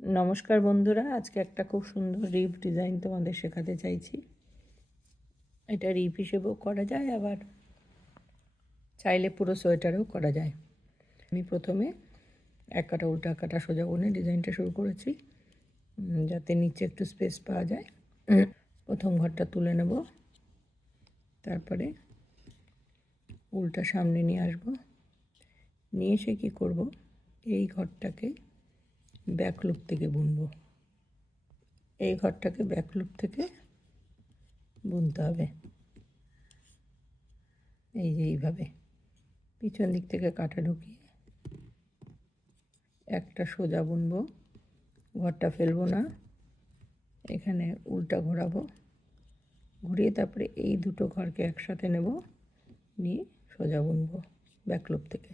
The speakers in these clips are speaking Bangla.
নমস্কার বন্ধুরা, আজকে একটা খুব সুন্দর রিপ ডিজাইন তোমাদের শেখাতে চাইছি। এটা রিপ হিসেবেও করা যায়, আবার চাইলে পুরো সোয়েটারেও করা যায়। আমি প্রথমে এক কাটা উল্টা এক কাটা সোজা বুনে ডিজাইনটা শুরু করেছি, যাতে নিচে একটু স্পেস পাওয়া যায়। প্রথম ঘরটা তুলে নেব, তারপরে উল্টা সামনে নিয়ে আসব। নিয়ে এসে কী করব, এই ঘরটাকে ব্যাক লুপ থেকে বুনবো। এই ঘরটাকে ব্যাক লুপ থেকে বুনতে হবে। এই যে এইভাবে পিছন দিক থেকে কাটা ঢুকিয়ে একটা সোজা বুনবো, ঘরটা ফেলবো না, এখানে উল্টা ঘোরাবো, ঘুরিয়ে তারপরে এই দুটো ঘরকে একসাথে নেব, নিয়ে সোজা বুনবো ব্যাক লুপ থেকে।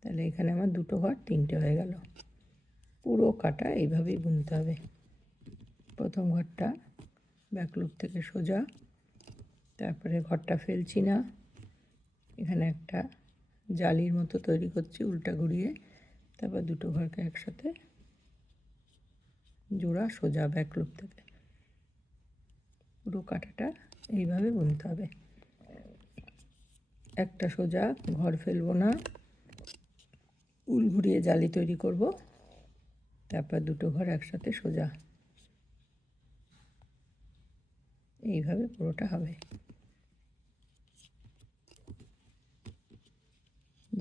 তাহলে এখানে আমার দুটো ঘর তিনটে হয়ে গেল। পুরো কাটা এইভাবেই বুনতে হবে। প্রথম ঘরটা ব্যাক লুপ থেকে সোজা, তারপরে ঘরটা ফেলছি না, এখানে একটা জালির মতো তৈরি করছি উল্টা ঘুরিয়ে, তারপর দুটো ঘরকে একসাথে জোড়া সোজা ব্যাক লুপ থেকে। পুরো কাটাটা এইভাবে বুনতে হবে। একটা সোজা ঘর ফেলবো না, উল ঘুরিয়ে জালি তৈরি করব, তারপর দুটো ঘর একসাথে সোজা। এইভাবে পুরোটা হবে।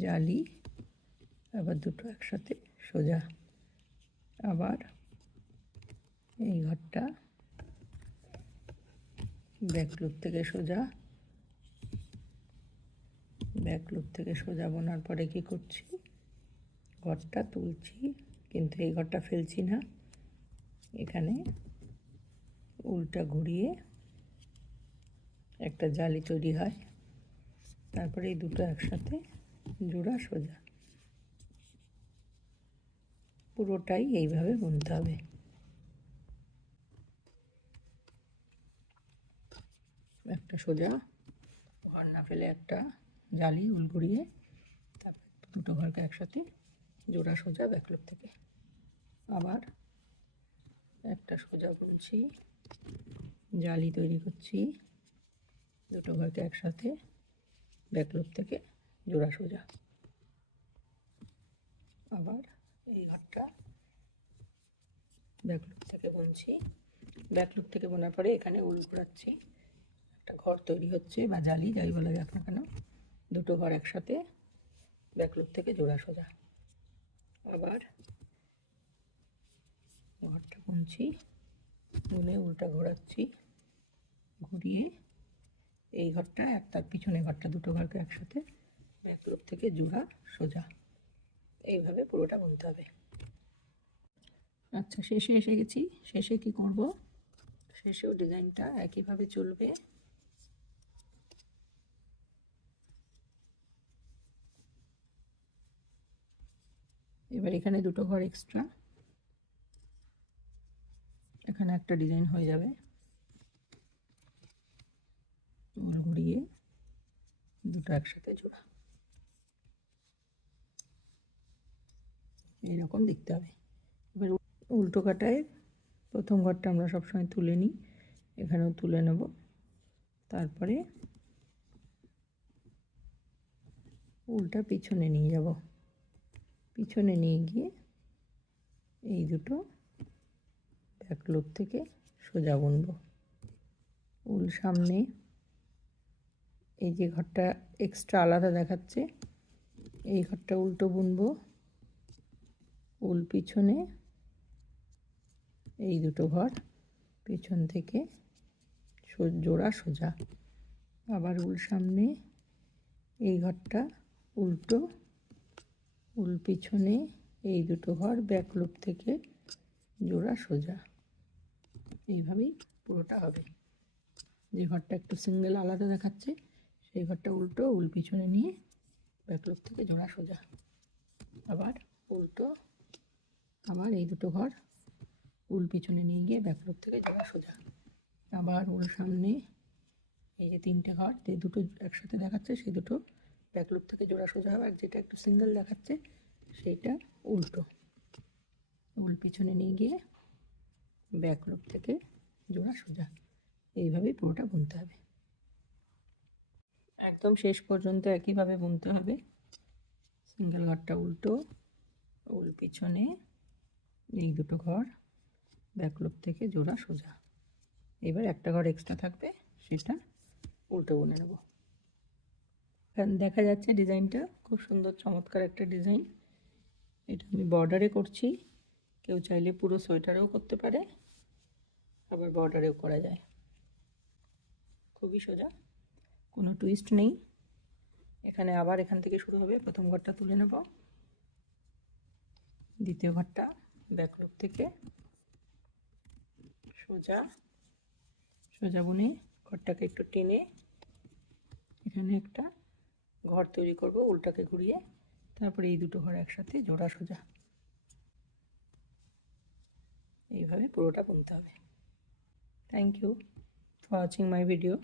জালি, আবার দুটো একসাথে সোজা। আবার এই ঘরটা ব্যাক লুপ থেকে সোজা, ব্যাক লুপ থেকে সোজা বোনার পরে কি করছি, ঘরটা তুলছি, কিন্তু এই ঘরটা ফেলছি না, এখানে উল্টা ঘুরিয়ে একটা জালি তৈরি হয়, তারপরে এই দুটো একসাথে জোড়া সোজা। পুরোটাই এইভাবে বুনতে হবে। একটা সোজা ঘর না ফেলে একটা জালি উল ঘুরিয়ে, তারপর দুটো ঘরকে একসাথে জোড়া সোজা ব্যাকলুপ থেকে। আবার একটা সোজা বুনছি, জালি তৈরি করছি, দুটো ঘরকে একসাথে ব্যাকলুপ থেকে জোড়া সোজা। আবার এই ঘরটা ব্যাকলুপ থেকে বুনছি, ব্যাকলুপ থেকে বোনার পরে এখানে উল ঘোরাচ্ছি, একটা ঘর তৈরি হচ্ছে বা জালি যাই বলা যাক না কেন, দুটো ঘর একসাথে ব্যাকলুপ থেকে জোড়া সোজা। আবার ঘরটা বুনছি, বুনে উল্টা ঘোরাচ্ছি, ঘুরিয়ে এই ঘরটা আর তার পিছনে ঘরটা দুটো ঘরকে একসাথে ব্যাকলুপ থেকে জোড়া সোজা। এইভাবে পুরোটা বুনতে হবে। আচ্ছা, শেষে এসে গেছি। শেষে কি করব, শেষেও ডিজাইনটা একইভাবে চলবে। এবার এখানে দুটো ঘর এক্সট্রা, এখানে একটা ডিজাইন হয়ে যাবে, উল ঘুরিয়ে দুটো একসাথে জোড়া, এইরকম দেখতে হবে। এবার উল্টো কাটায় প্রথম ঘরটা আমরা সবসময় তুলে নিই, এখানেও তুলে নেব, তারপরে উলটা পিছনে নিয়ে যাব, পিছনে নিয়ে গিয়ে এই দুটো ব্যাক লুপ থেকে সোজা বুনব। উল সামনে, এই যে ঘরটা এক্সট্রা আলাদা দেখাচ্ছে এই ঘরটা উল্টো বুনব, উল পিছনে এই দুটো ঘর পিছন থেকে জোড়া সোজা। আবার উল সামনে, এই ঘরটা উল্টো, উল পিছনে এই দুটো ঘর ব্যাক লুপ থেকে জোড়া সোজা। এইভাবেই পুরোটা হবে। যে ঘরটা একটু সিঙ্গেল আলাদা দেখাচ্ছে সেই ঘরটা উল্টো, উল পিছনে নিয়ে ব্যাক লুপ থেকে জোড়া সোজা। আবার উল্টো, আবার এই দুটো ঘর উল পিছনে নিয়ে গিয়ে ব্যাক লুপ থেকে জোড়া সোজা। আবার উল সামনে, এই যে তিনটে ঘর যে দুটো একসাথে দেখাচ্ছে সেই দুটো ব্যাক লুপ থেকে জোড়া সোজা হবে, আর যেটা একটু সিঙ্গেল দেখাচ্ছে সেইটা উল্টো। উল পিছনে নিয়ে গিয়ে ব্যাক লুপ থেকে জোড়া সোজা, এইভাবেই পুরোটা বুনতে হবে। একদম শেষ পর্যন্ত একইভাবে বুনতে হবে। সিঙ্গেল ঘরটা উল্টো, উল পিছনে, এই দুটো ঘর, ব্যাক লুপ থেকে জোড়া সোজা। এবার একটা ঘর এক্সট্রা থাকবে, সেটা উল্টো বুনে নেব। দেখা যাচ্ছে ডিজাইনটা খুব সুন্দর, চমৎকার একটা ডিজাইন। এটা আমি বর্ডারে করছি, কেউ চাইলে পুরো সোয়েটারেও করতে পারে, আবার বর্ডারেও করা যায়। খুবই সোজা, কোনো টুইস্ট নেই। এখানে আবার এখান থেকে শুরু হবে। প্রথম ঘরটা তুলে নেব, দ্বিতীয় ঘরটা ব্যাক লুপ থেকে সোজা সোজা বুনে ঘরটাকে একটু টেনে এখানে একটা ঘর তৈরি করব উল্টাকে ঘুরিয়ে, তারপরে এই দুটো ঘর একসাথে জোড়া সোজা, এইভাবে পুরোটা বুনতে হবে। Thank you for watching my video.